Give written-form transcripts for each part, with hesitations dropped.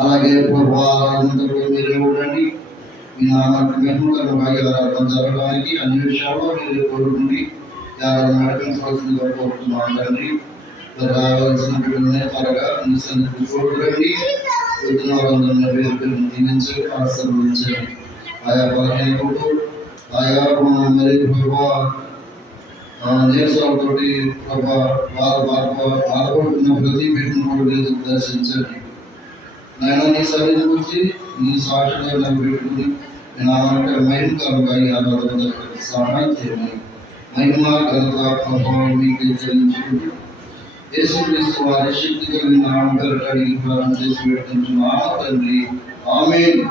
అలాగే మీరే ఉండండి. మీ నామానికి మహిమ జరగడానికి అన్ని విషయాల్లో మీరు కోరుకుండి నడిపించవలసిందిగా కోరుతున్నాను తండ్రి. రావాల్సినటువంటి త్వరగా మీ సన్నిధి చూడండి. వచ్చిన వారందరినీ పేరు దీవించండి, ఆశీర్వదించండి. ఆయా పలకైనప్పుడు ఆయా మరి ప్రభావ దేశాలతో బాధపడుతున్న ప్రతి బిడ్డను దర్శించండి. నేను నీ సన్నిధి గురించి నీ సాక్షిగా నన్ను పెట్టుకుని నామంటే మహిమకరంగా ఆరాధన సహాయం చేయండి. మహిమ ఘనత ప్రభావం మీకు చెల్లించుకుంటూ యేసుక్రీస్తు వారి శక్తి కలిగిన నామం పేరిట అడిగి ప్రారంభం చేసి పెడుతున్నాము తండ్రి. ఆమేన్.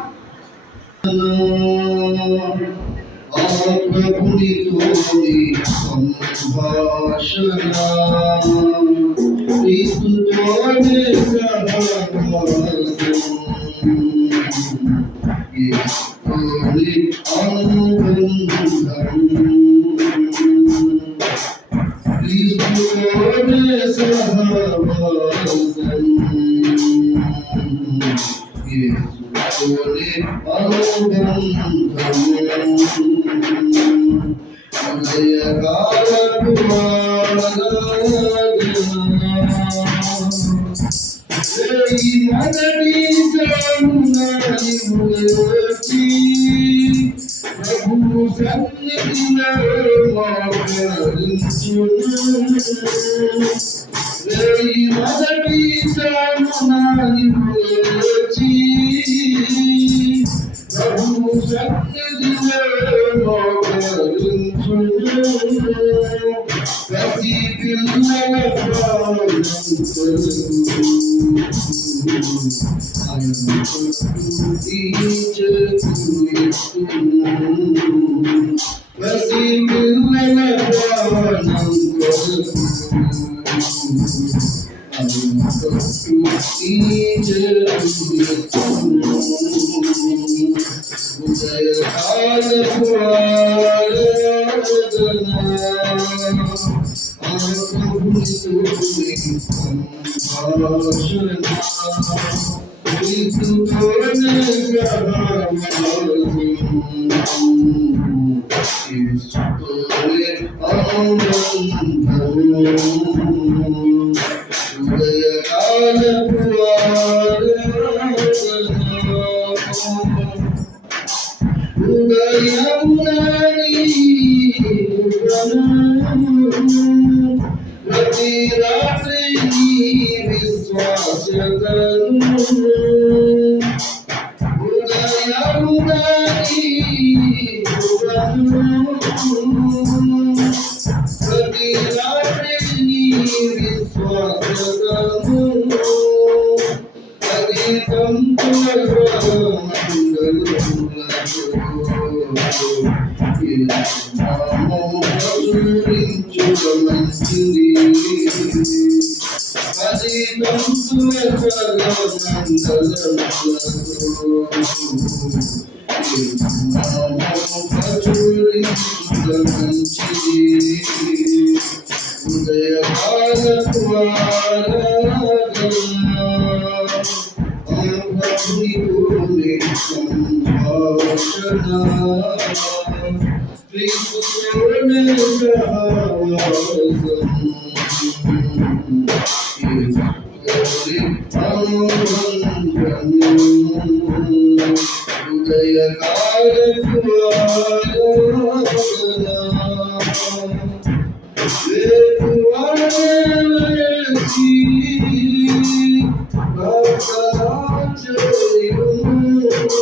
ప్రభునితోని సంభాషణ క్రీస్తుతోనే సహవాసం యేసుతోని అనుబంధం క్రీస్తుతోనే సహవాసం యేసుతోని అనుబంధం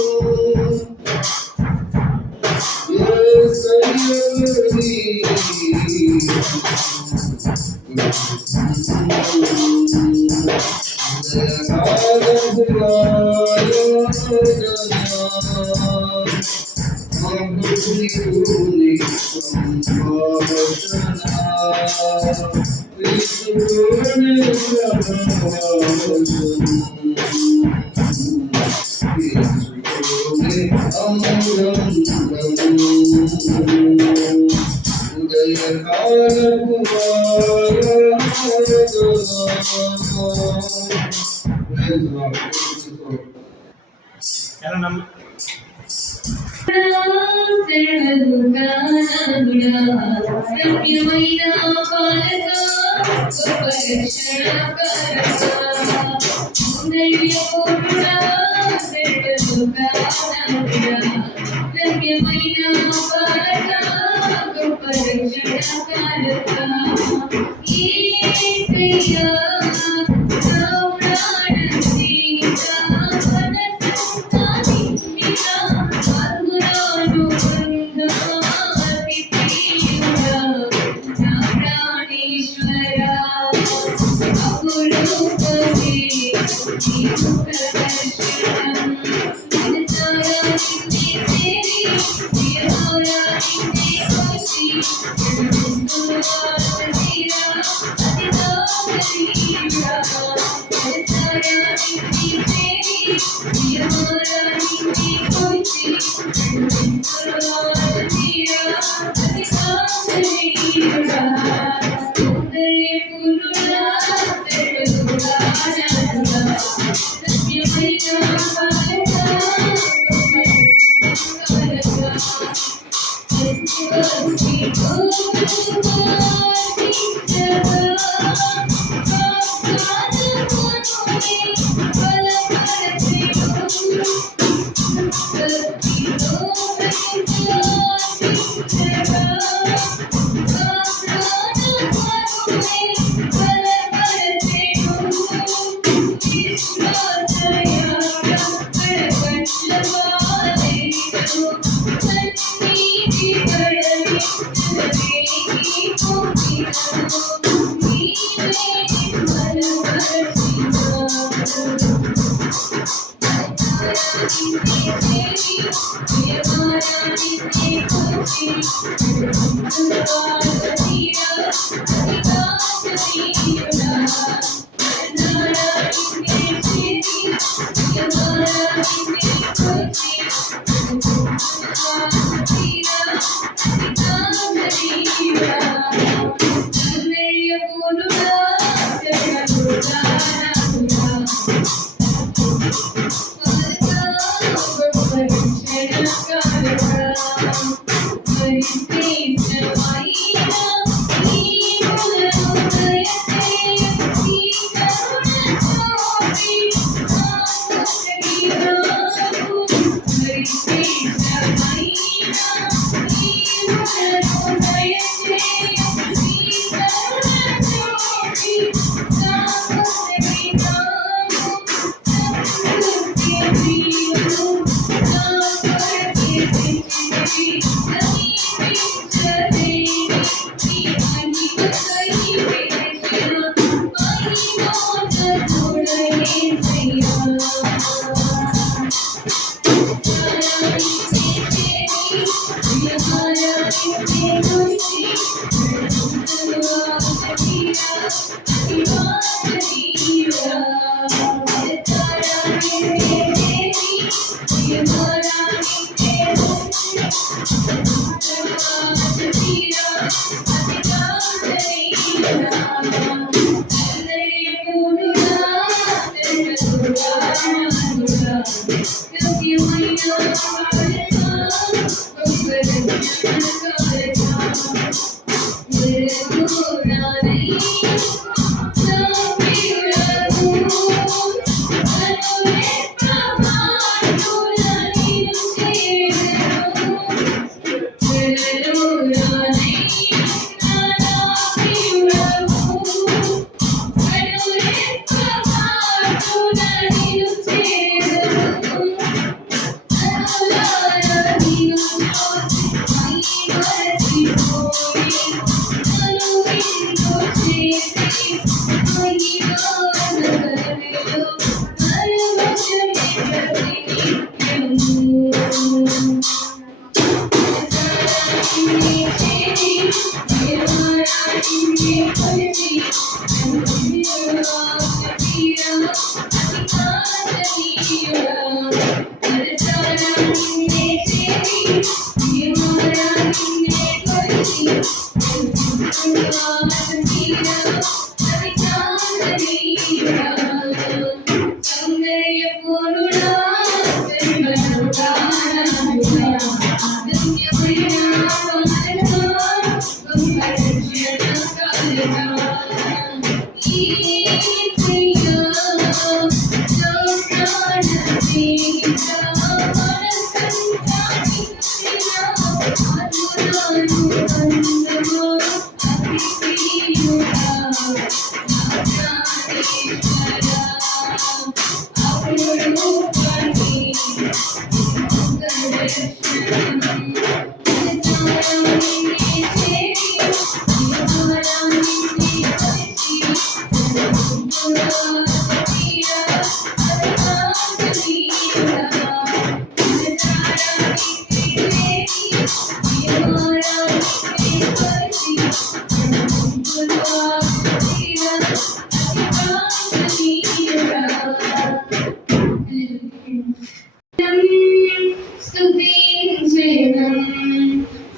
స్తుతించెదం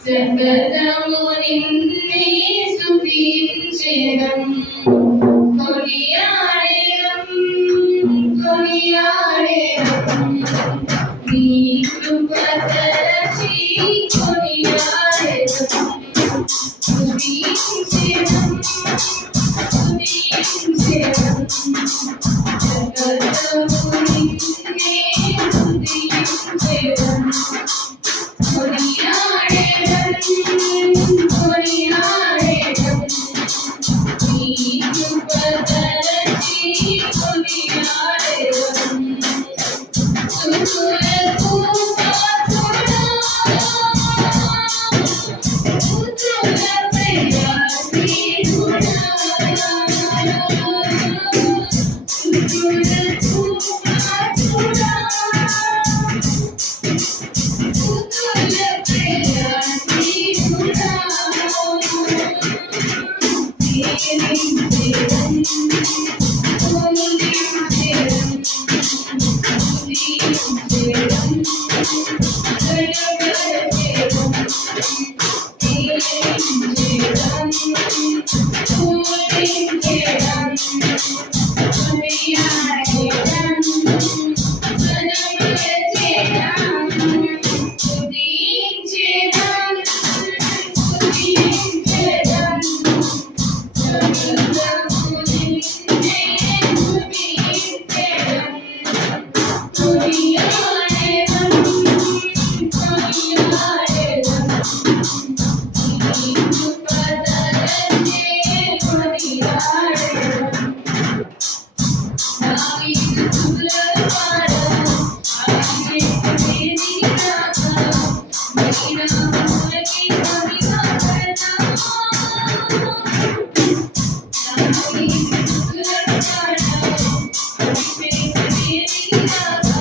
సర్వదము నిన్నే స్తుతించెదం కొనియాడెదం కొనియాడెదం నీ కృప తలచి కొనియాడెదం స్తుతించెదం స్తుతించెదం సర్వదము నిన్నే స్తుతించెదం కొనియాడెదం కొనియాడెదం నీ కృప తలచి కొనియాడెదం స్తుతులకు పాత్రుడా స్తుతులపై ఆసీనుడా స్తుతులకు పాత్రుడా స్తుతులపై ఆసీనుడా దీవించెదం కొనియాడెదం దీవించెదం కనపరచెదం దీవించెదం పూజించెదం కొనియాడెదం కనపరచెదం స్తుతించెదం స్తుతించెదం సర్వదము నిన్నే స్తుతించెదం కొనియాడెదం కొనియాడెదం నీ కృప తలచి కొనియాడెదం దావీదు స్తుతులను పాడెను ఆశీర్వదించి రాగా నీ నామములకి మహిమ కడతాము దావీదు స్తుతులను పాడెను ఆశీర్వదించి రాగా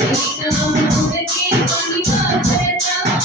నీ నామములకి మహిమ కడతాము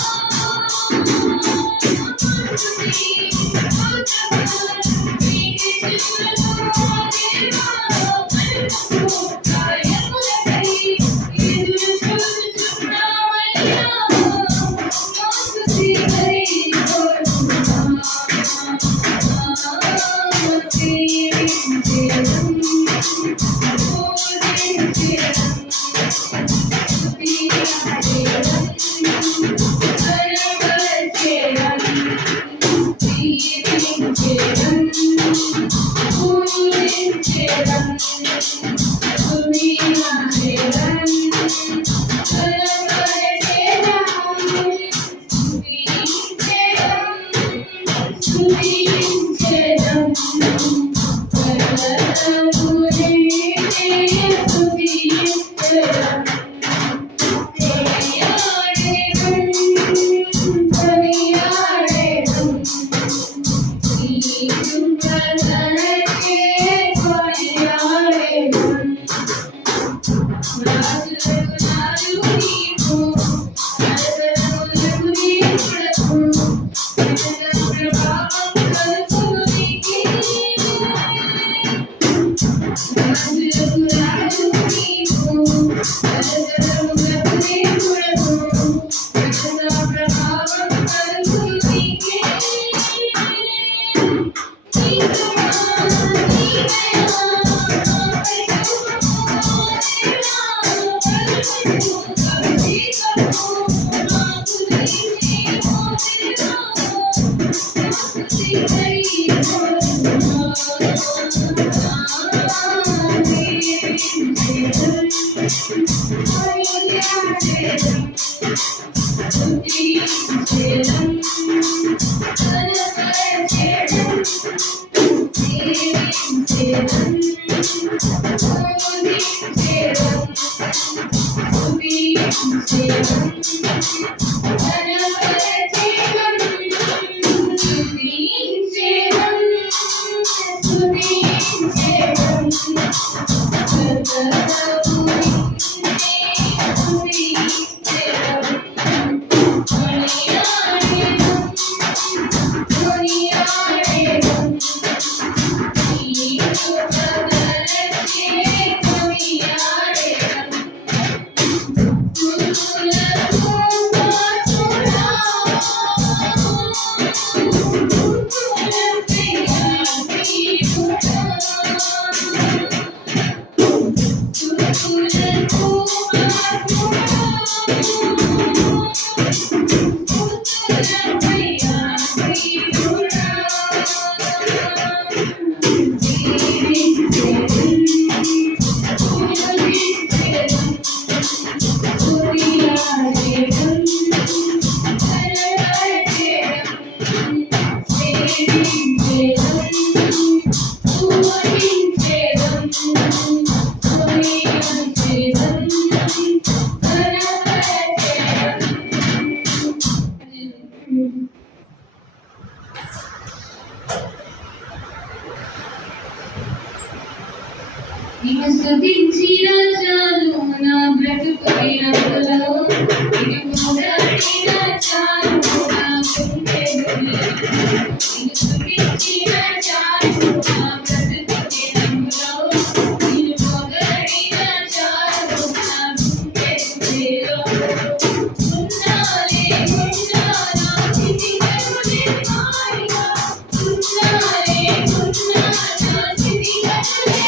నిన్ను స్తుతించిన చాలు నా బ్రతుకు దినములో, నిన్ను పొగడిన చాలు నా గుండెలో. నిన్ను స్తుతించిన చాలు నా బ్రతుకు దినములో, నిన్ను పొగడిన చాలు నా గుండెలో. ఉన్నాలే ఉన్నా నా స్థితిగతులే మారిగా, ఉన్నాలే ఉన్నా నా స్థితిగతులే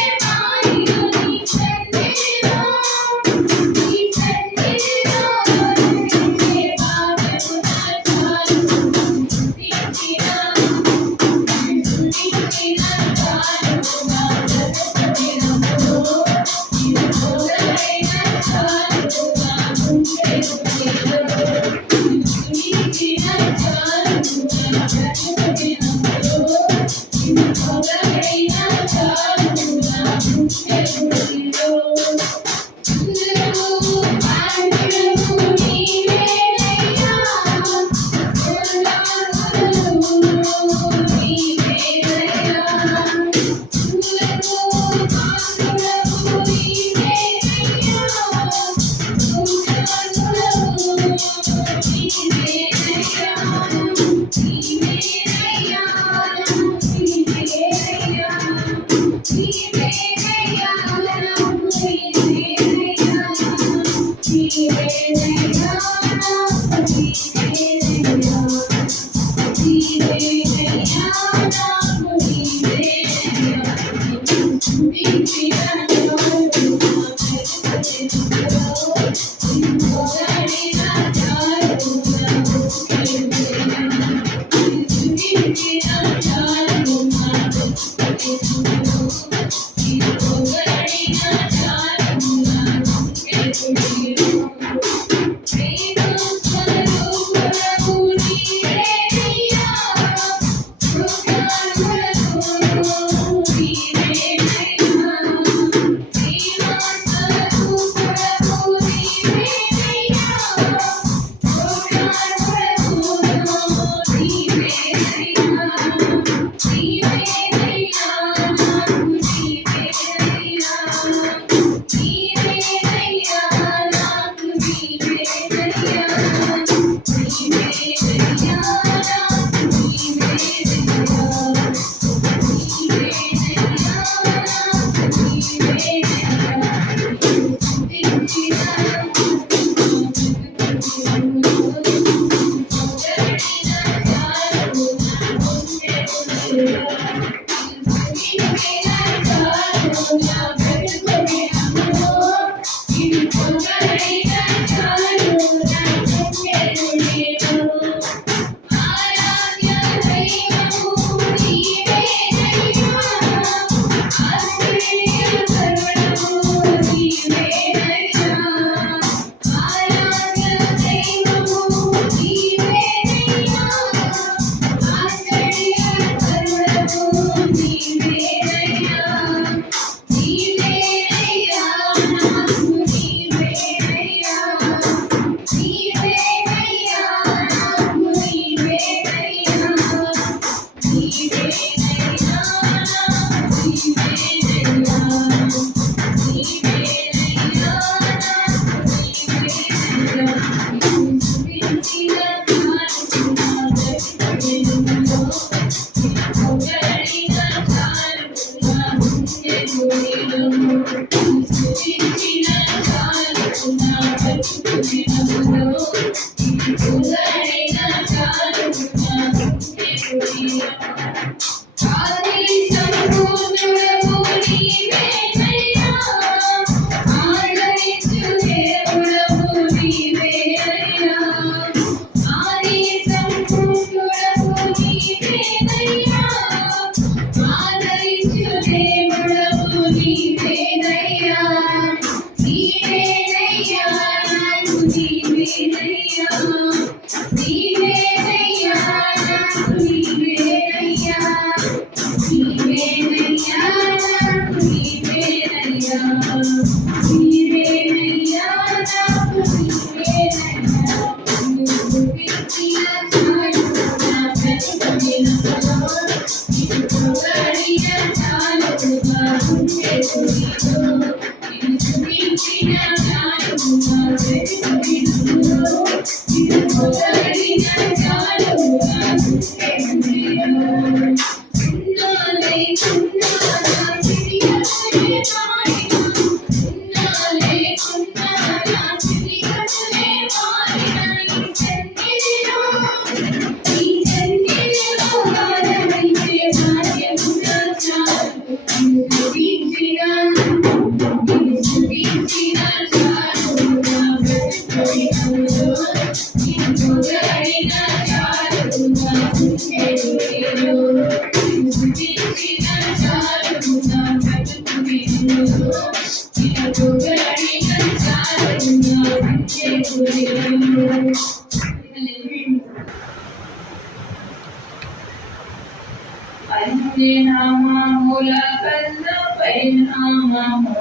నామముల కన్నా పైనామము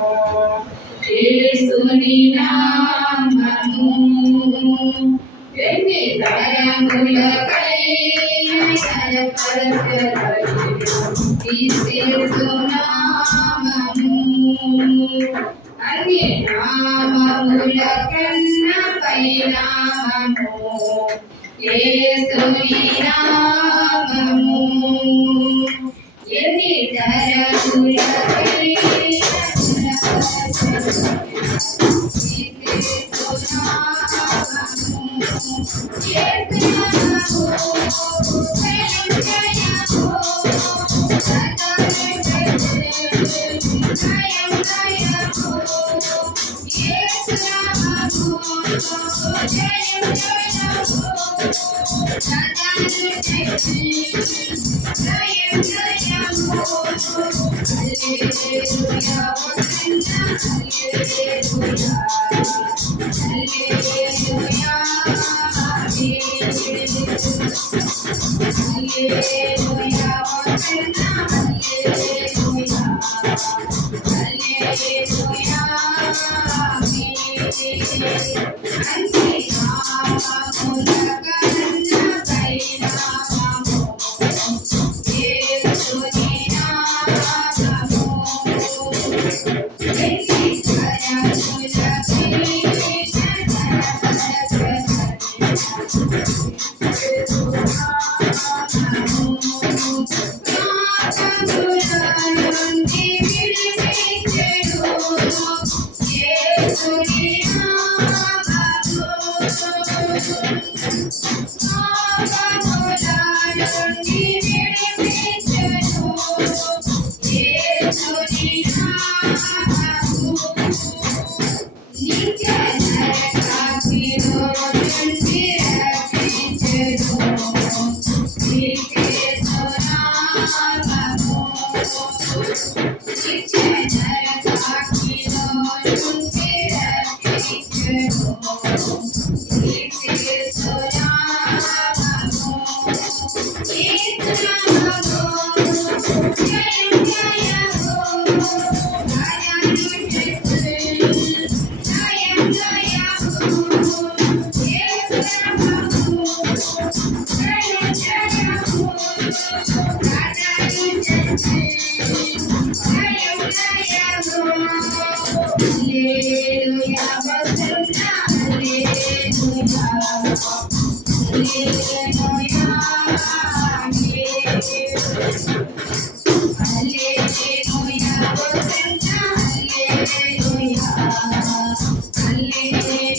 యేసుని నామము ఎన్ని తరములకై నామము అన్ని నామముల కన్నా పైనామము యేసుని నామము ఎన్ని తరములకై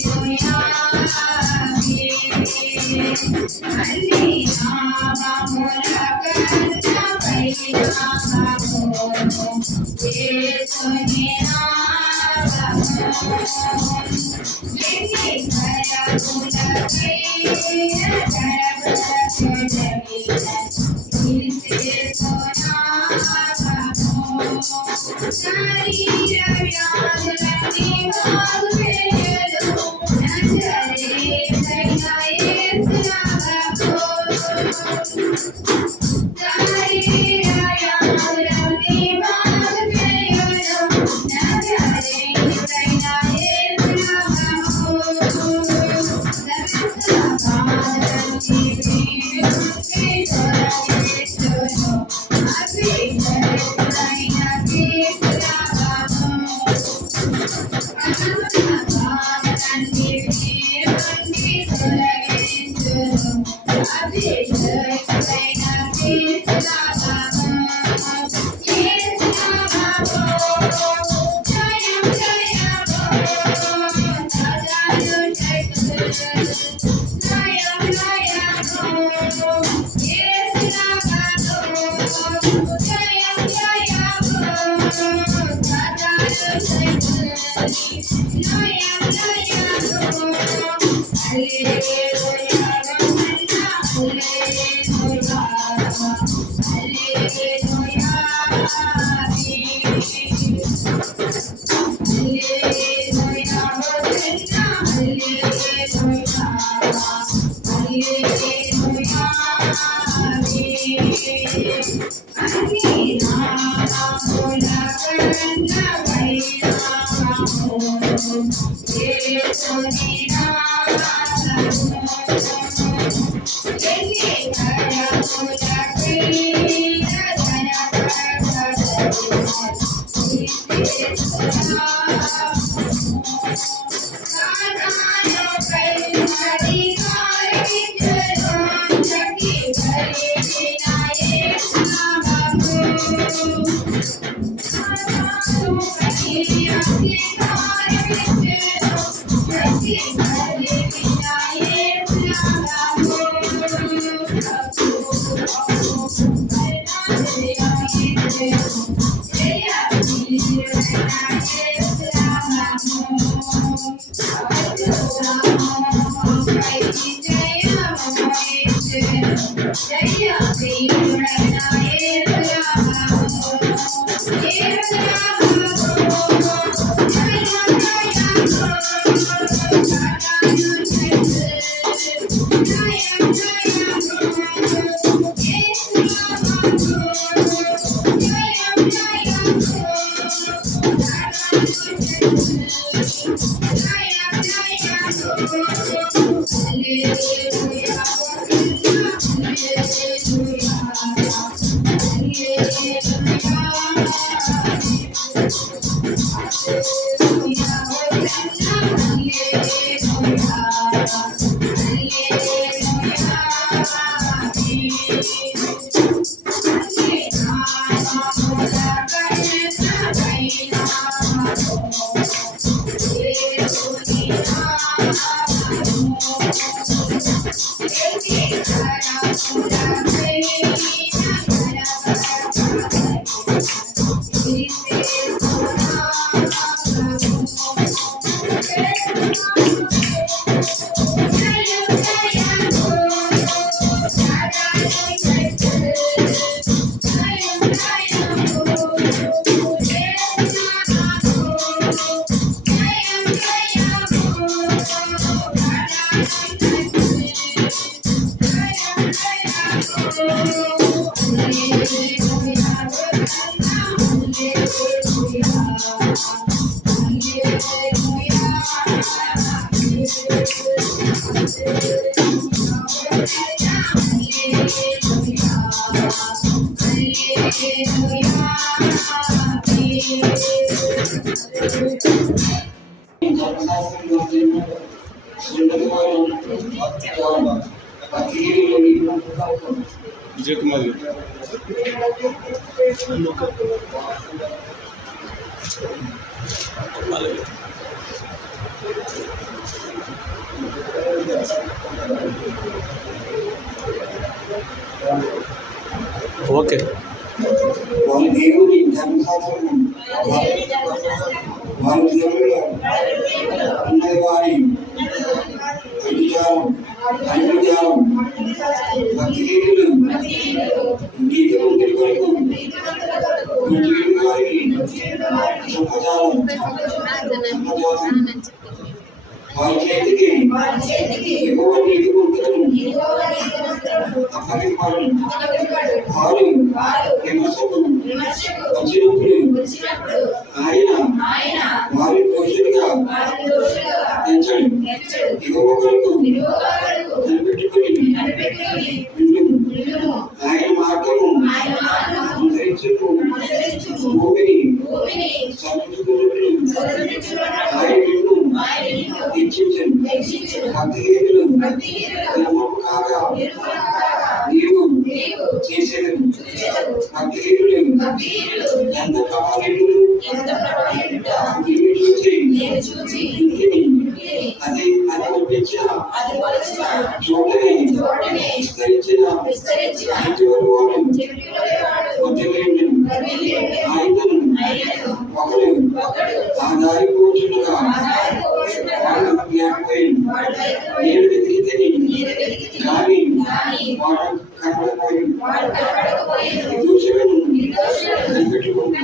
Hallelujah. అన్ని నామముల కన్నా పైన నామము యేసుని నామము ఎన్ని కరములకై विजय कुमार ఓకే. వారి దేవుని ధర్మశాస్త్రము వారి దేవుడు ఉన్నది వారి అభిజాలం భక్తిహీనులు నీతి మంత్రుల కొరకు వారికి సంపజాలం వారి చేతికి ఎక్కువ నీతి మంత్రులను అప్పగింపాడు. వారు విమర్శకు వచ్చినప్పుడు ఆయన వారి దోషులుగా ఎంచాడు. యెహోవా కొరకు కనిపెట్టుకుని ఆయన మార్గము అనుసరించుచు భూమిని సంరక్షించుకున్నట్లు ఆయన నిన్ను హెచ్చించెను. భక్తిహీనులు నిర్మూలము కాగా నీవు చేసేదను. భక్తిహీనులు ఎంత ప్రభావితులు నీవు చూచి అది ఒప్పించిన చోటనే విస్తరించిన వాడు ఆయనను ఒకడు ఆ దారి పోచుండగా వాడు జ్ఞాపకం నేను వెతికితేని కానీ వాడు కనబడకపోయి దోషులను కనిపెట్టుకుని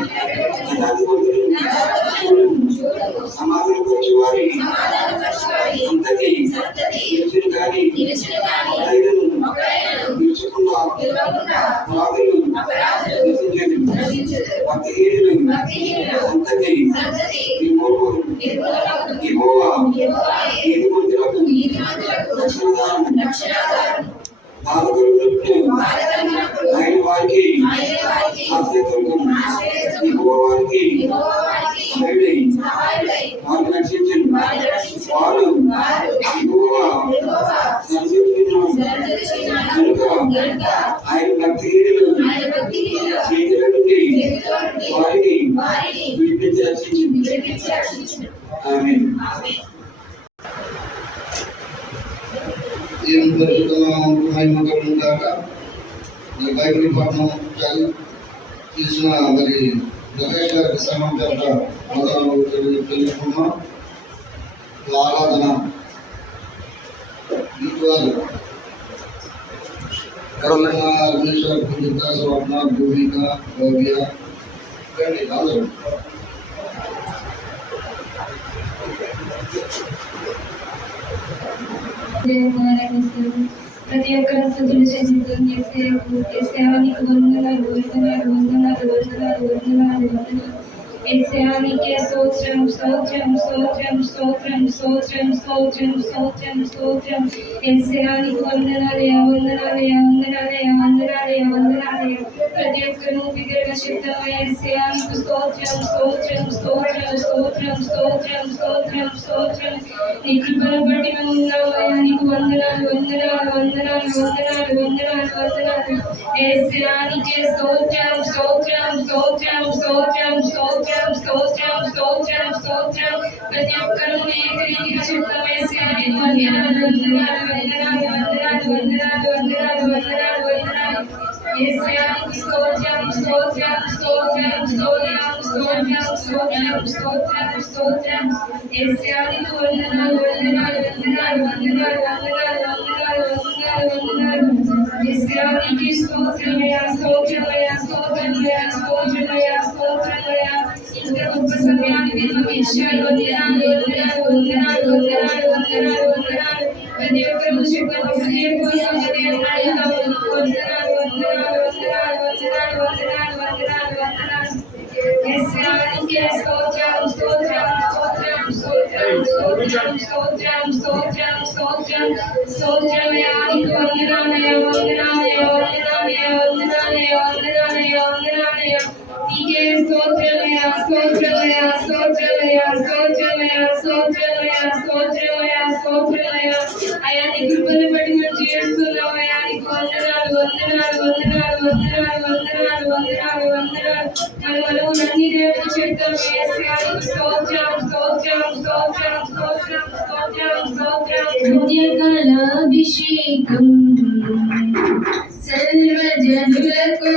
సమాధానపరిచే వారి అంతటి నిలిచిన కానీ ఆయనను నిలుచకుండా అపరాధులు నశించేది. భక్తిహీనులు అంతటి యెహోవా నీతిమంతులకు రక్షణాధారం. బాధపడినప్పుడు ఆయన వారికి ఆశ్రయదుర్గం. యెహోవా వారికి సహాయుడై వారిని రక్షించెను. వారు యెహోవా కనుక ఆయన భక్తిహీనులు చేతుల నుండి వారిని విడిపించి రక్షించింది. ఆమేన్. దేవుని పరిశుద్ధ మహిమకరం కాక బైబిల్ పఠనం తీసిన మరి గణేష్ గారికి సమర్పణ మొదలు తెలుసుకున్నాం. ఆరాధన గీతాలు రమేశ్వర పూజిత స్వర్ణ భూమిక భవ్య అందరూ ప్రతి ఒక్కరు స్థుతులు చెల్లించడం యేసయ్యా నీకు వందనాలు వందనాలు వందనాలు వందనాలు వందనాలు వందనాలు. యేసయ్యా నీకే స్తోత్రం స్తోత్రం స్తోత్రం స్తోత్రం స్తోత్రం స్తోత్రం స్తోత్రం స్తోత్రం. యేసయ్యా నీకు వందనాలయ్యా వందనాలయ్యా వందనాలయ్యా వందనాలయ్యా వందనాలయ్యా. ప్రతి ఒక్కరు బిగ్గరగా చెప్తామయ్యా యేసయ్యా నీకు స్తోత్రం స్తోత్రం స్తోత్రం స్తోత్రం స్తోత్రం స్తోత్రం స్తోత్రం. నీ కృపను బట్టి మేము ఉన్నామయ్యా నీకు వందనాలు వందనాలు వందనాలు వందనాలు వందనాలు వందనాలు. యేసయ్యా నీకే స్తోత్రం స్తోత్రం స్తోత్రం స్తోత్రం స్తోత్రం స్తోత్రం స్తోత్రం స్తోత్రం. ప్రతి ఒక్కరు ఏకరీతిగా చెప్తాం యేసయ్యా నీకు వందనాలు వందనాలు వందనాలు వందనాలు వందనాలు వందనాలు వందనాలు వందనాలు. యేసయ్యా నీకు స్తోత్రం స్తోత్రం స్తోత్రం స్తోత్రం స్తోత్రం స్తోత్రం స్తోత్రం స్తోత్రం. యేసయ్యా నీకు వందనాలు వందనాలు వందనాలు వందనాలు వందనాలు వందనాలు వందనాలు వందనాలు. యేసయ్యా నీకు స్తోత్రమయ్యా స్తోత్రమయ్యా స్తోత్రమయ్యా స్తోత్రమయ్యా స్తోత్రమయ్యా. ఇంత గొప్ప సమయాన్ని మాకు ఇచ్చారు. వందనాలు వందనాలు వందనాలు వందనాలు వందనాలు వందనాలు. ప్రతి ఒక్కరు చెప్పండి హృదయపూర్వకంగా దేవుని అడుగుతాము. వందనాలు వందనాలు వందనాలు వందనాలు వందనాలు వందనాలు వందనాలు. యేసయ్యా నీకే స్తోత్రం స్తోత్రం స్తోత్రం స్తోత్రం స్తోత్రం స్తోత్రం స్తోత్రం స్తోత్రం స్తోత్రమయ్యా నీకు వందనాలయ్యా వందనాలయ్యా వందనాలయ్యా వందనాలయ్యా వందనాలయ్యా వందనాలయ్యా. నీకే స్తోత్రమయ్యా స్తోత్రమయ్యా స్తోత్రమయ్యా స్తోత్రమయ్యా స్తోత్రమయ్యా స్తోత్రమయ్యా స్తోత్రమయ్యా. అయ్యా నీ కృపను బట్టి మేము చేస్తున్నామయ్యా నీకు వందనాలు వందనాలు వందనాలు వందనాలు వందనాలు వందనాలు వందనాలు. మనము అన్ని దేవుడు చెప్తాం యేసయ్యా నీకు స్తోత్రం స్తోత్రం స్తోత్రం స్తోత్రం స్తోత్రం స్తోత్రం. నిత్యకాలాభిషేకం సర్వజనులకు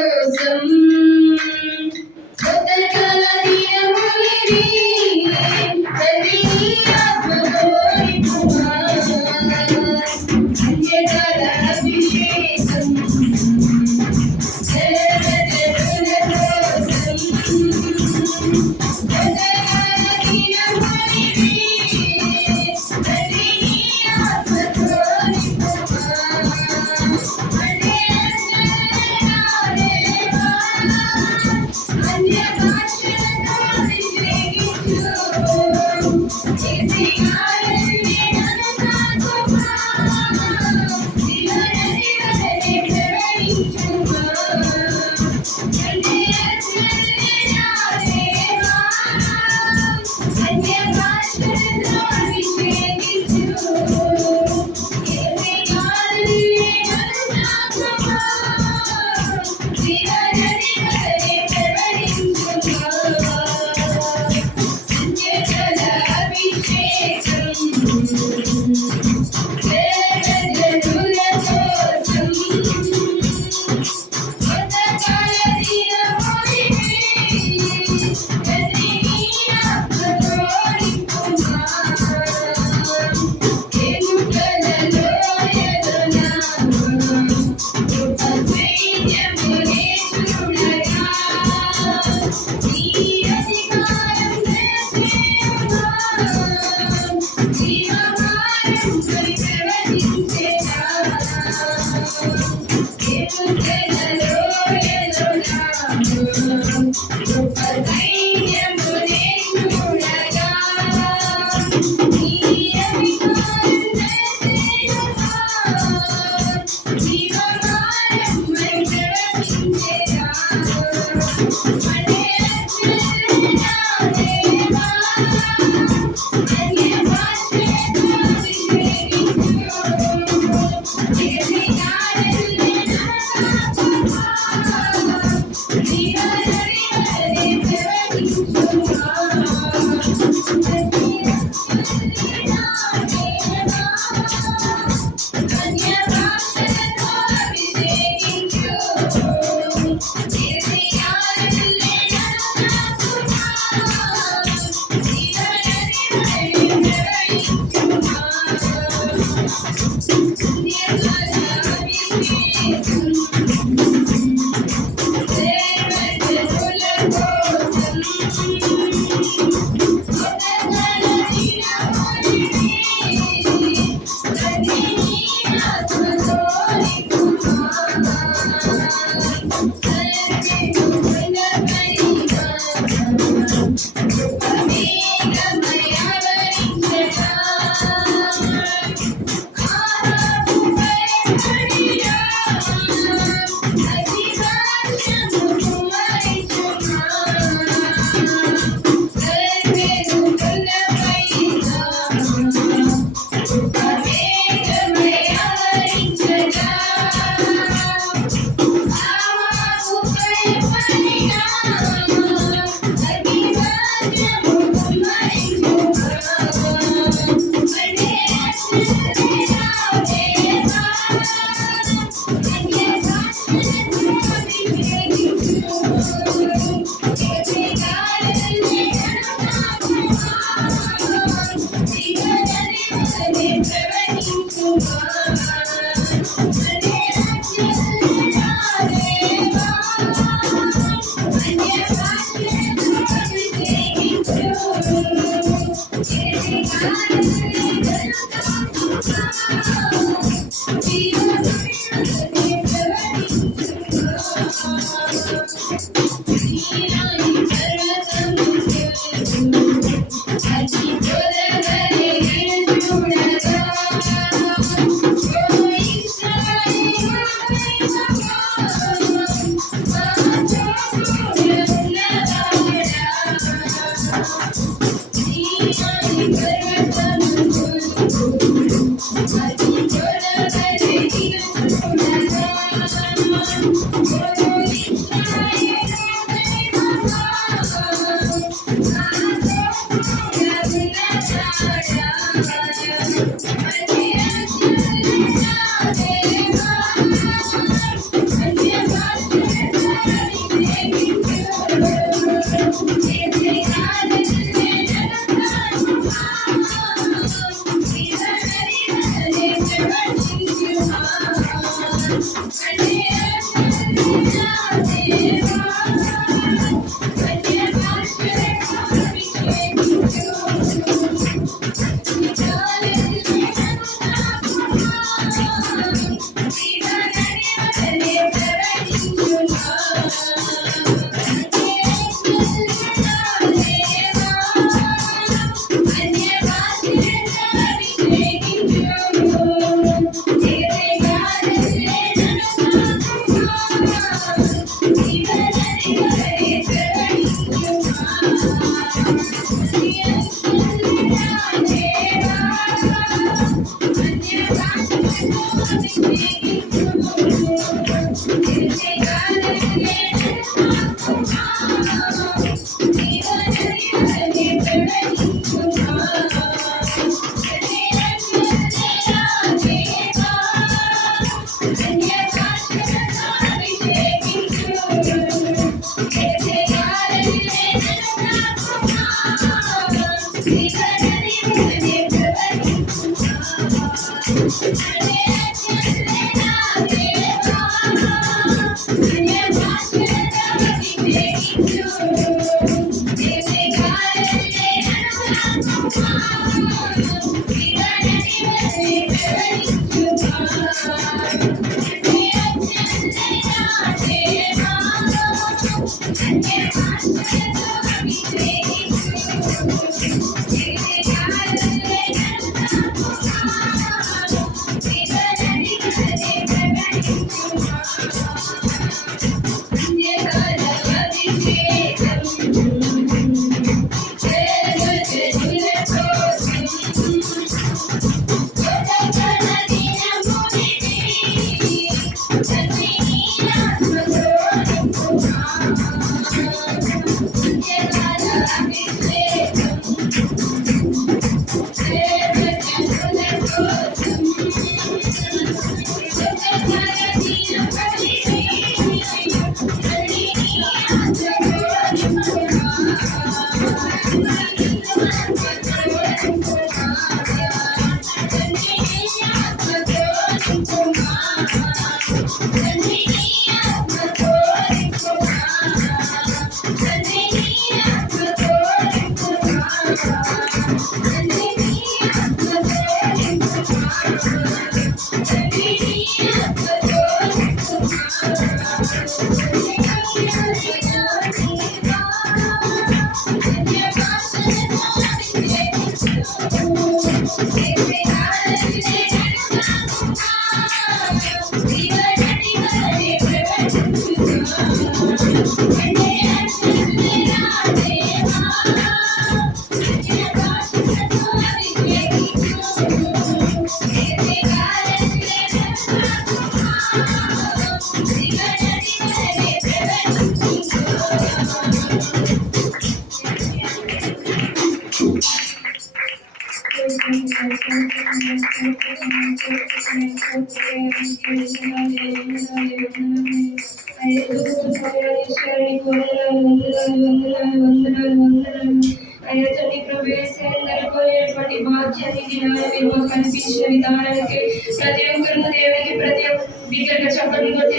కనిపించిన విధానానికి ప్రతి ఒక్కరు దేవునికి ప్రతి ఒక్క బిడ్డగా చప్పట్లు కొట్టి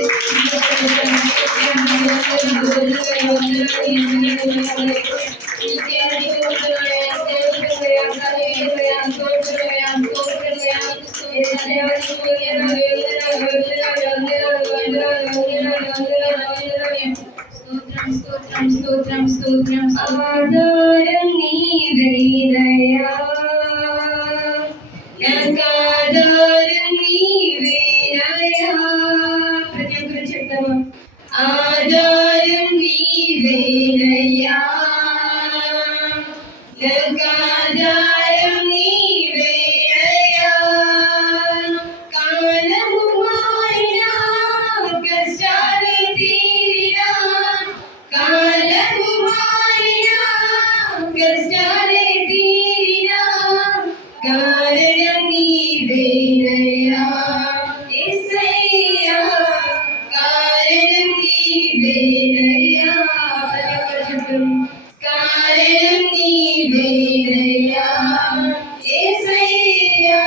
స్తోత్రం స్తోత్రం ఆధారం నీవేనయ్యా నాకాధారం నీవేనయ్యా ప్రతి ఒక్కరు చెప్తామా ఆధారం నీవేనయ్యా నాకాధారం నీవేనయ్యా కాలము మారినా కష్టాలు తీరినా కాలము మారినా కష్టాలే తీరినా కారణం నీవేనయ్యా యేసయ్యా కారణం నీవేనయ్యా కారణం నీవేనయ్యా యేసయ్యా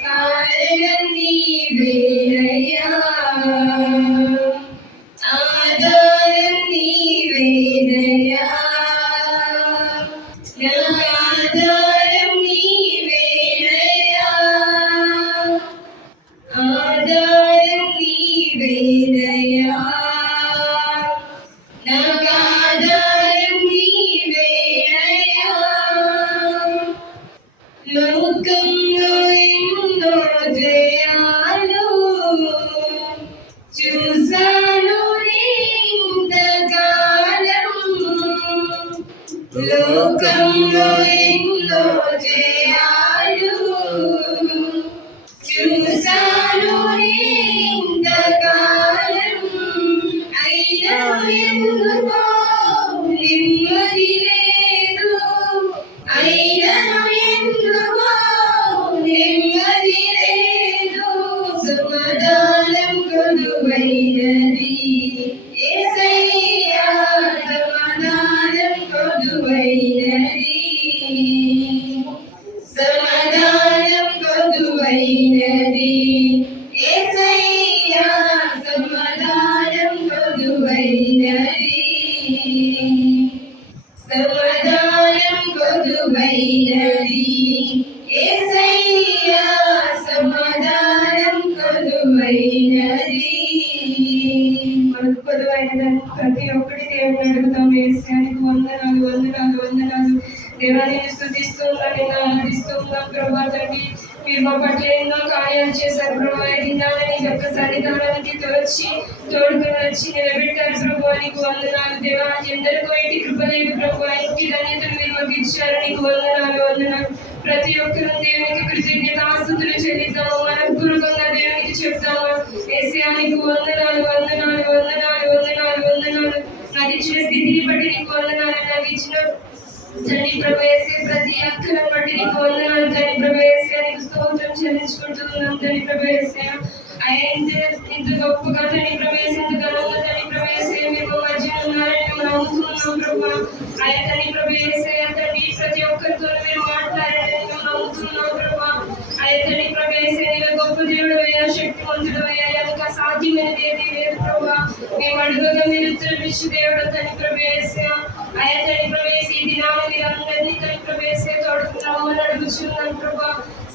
కారణం నీవేనయ్యా ఆధారం నీవేనయ్యా ఆధారం నీవేనయ్యా ఆధారం నీవేనయ్యా ఆధారం నీవేనయ్యా లోకంలో ఎన్నో జయాలు చూసాను ఇంతకాలం లోకంలో ఎన్నో జయాలు చూసాను ఇంతకాలం అయినా ఎందుకో నెమ్మది లేదు అయినా ఎందుకో నెమ్మది లేదు సమాధానం కొదువైనది యేసయ్యా సమాధానం కొదువైనది సమాధానం కొదువైనది యేసయ్యా సమాధానం కొదువైనది సమాధానం కొదువైనది యేసయ్యా సమాధానం కొదువైనది మనకు కొదువైనదని ప్రతి ఒక్కటి దేవుని అడుగుతాం యేసయ్యానికి వందనాలు వందనాలు వందనాలు దేవాన్ని స్తుతిస్తున్నాను నేను ఆరాధిస్తున్నాను ప్రభా తండ్రి మీరు మా పట్ల ఎన్నో కార్యాలు చేశారు ప్రభా దినాలని యొక్క సన్నిధానానికి తోడుకొని వచ్చి నిలబెట్టారు ప్రభా నీకు వందనాలు దేవా ఎందరికో ఇంటి కృపలేదు ప్రభా ఇంటి ధన్యతలు మీరు మాకు ఇచ్చారు నీకు వందనాలు వందనాలు ప్రతి ఒక్కరు దేవునికి కృతజ్ఞతాస్తుతులు చెల్లిద్దాము మనపూర్వకంగా దేవునికి చెప్తాము యేసయ్యా నీకు వందనాలు వందనాలు వందనాలు వందనాలు వందనాలు నాకు ఇచ్చిన స్థితిని బట్టి నీకు వందనాలు నాకు ఇచ్చిన తండ్రి ప్రభు యేసయ్య ప్రతి అక్కలను బట్టి నీకు వందనాలు తండ్రి ప్రభు యేసయ్య నీకు స్తోత్రం చెల్లించుకుంటున్నాం తండ్రి ప్రభు యేసయ్య ఇంత గొప్పగా తండ్రి ప్రభు యేసయ్య ఇంత ఘనంగా తండ్రి ప్రభు యేసయ్య మీరు మా మధ్యన ఉన్నారని మేము నమ్ముతున్నాం ప్రభు ఆయన తండ్రి ప్రభు యేసయ్య తండ్రి ప్రతి ఒక్కరితో మీరు మాట్లాడారని మేము నమ్ముతున్నాం ప్రభు ఆయన తండ్రి ప్రభు యేసయ్య నీవే గొప్ప దేవుడు అయ్యా శక్తివంతుడు అయ్యా ఇంకా సాధ్యమైనది ఏది లేదు ప్రభు మేము అడుగుగా మీరు ఉత్తరమిచ్చు దేవుడు తండ్రి ప్రభు యేసయ్య ఆయన తండ్రి ప్రభు యేసయ్య ఈ దినాన్ని మీరందరినీ తండ్రి ప్రభు యేసయ్య తోడుకున్నామని అడుగుచున్నాను ప్రభు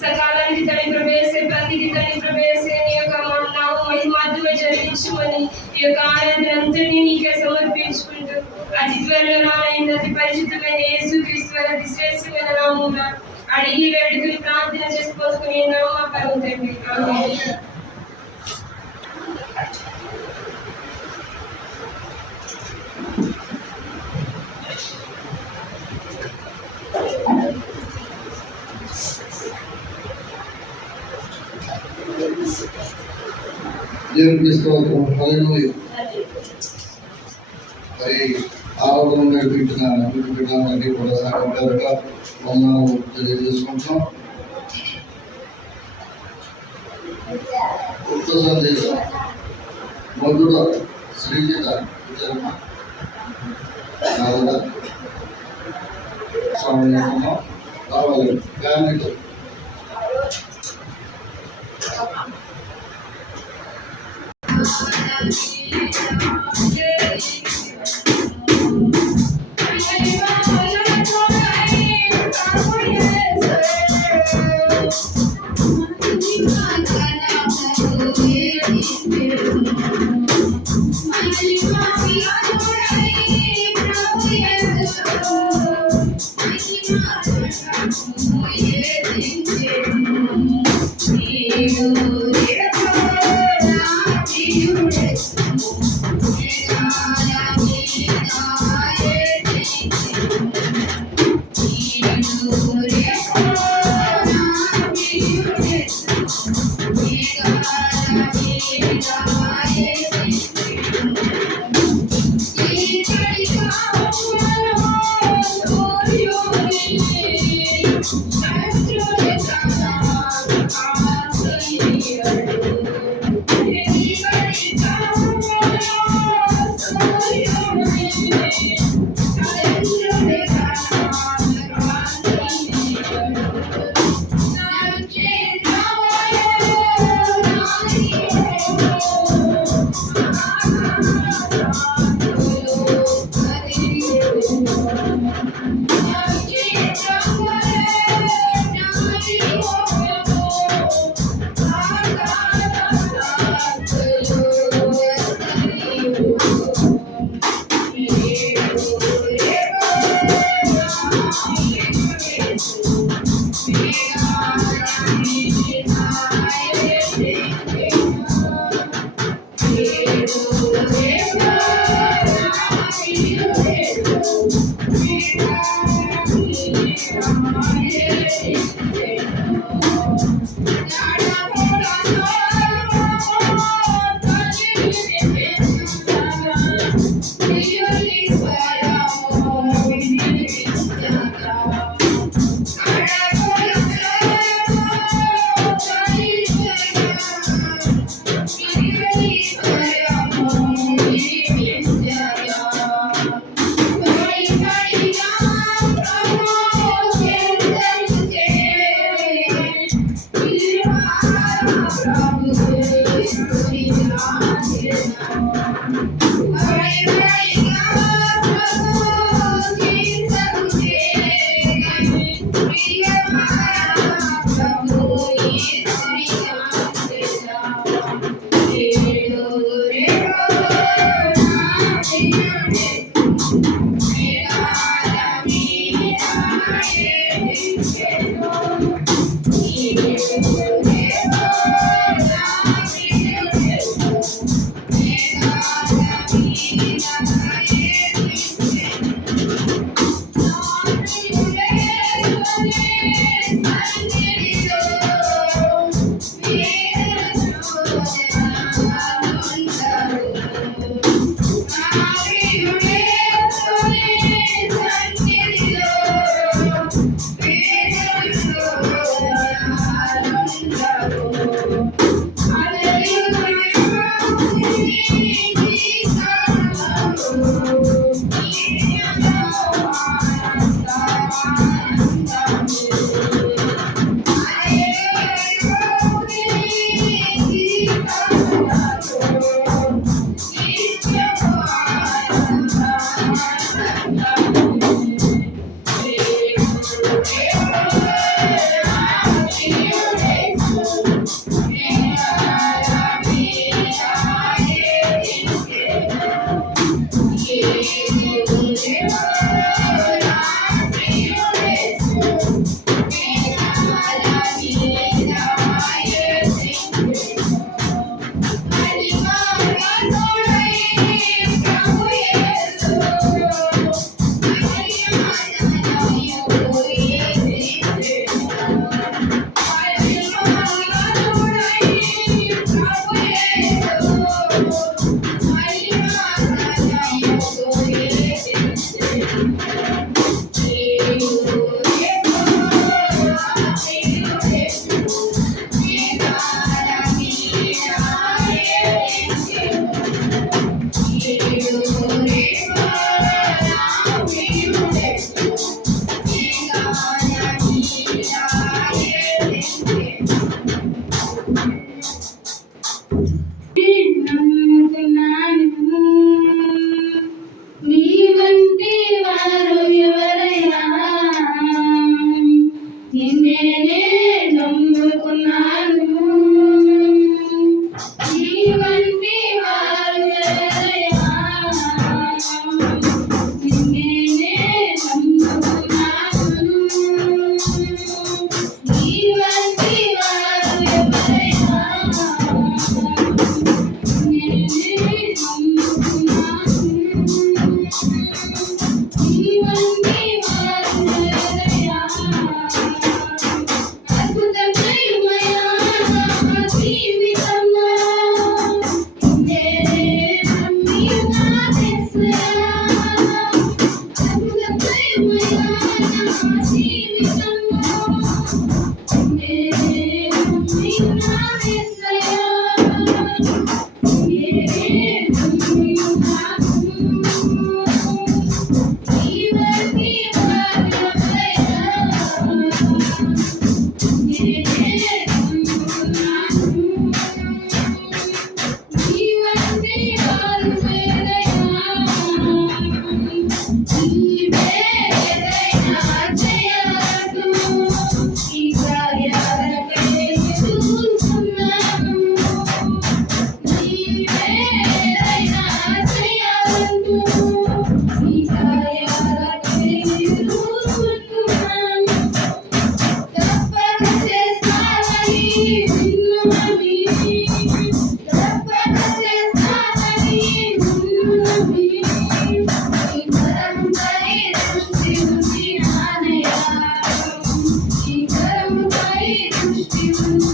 సకాలానికి తండ్రి ప్రభు యేసయ్య ప్రతిదీ తండ్రి ప్రభు యేసయ్య నీ యొక్క నామ మహిమార్థమై జరిగించమని ఈ యొక్క ఆరాధన అంతటినీ నీకే సమర్పించుకుంటూ అతి త్వరలో రానైన అతి పరిశుద్ధమైన యేసుక్రీస్తు అతి శ్రేష్టమైన నామమున అడిగి వేడుకుని ప్రార్థన చేసుకోసుకుని మా పరువు తండ్రి. ఆమేన్. దేవునికి స్తోత్రం. హల్లెలూయా. మరి ఆరాధన నడిపించిన బిడ్డలందరికీ కూడా సంఘం పేరుట వందనాలు తెలియజేసుకుంటాం. ఉక్త సందేశం మధుర శ్రీజిత రావాలి ఫ్యామిలీతో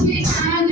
వినాశ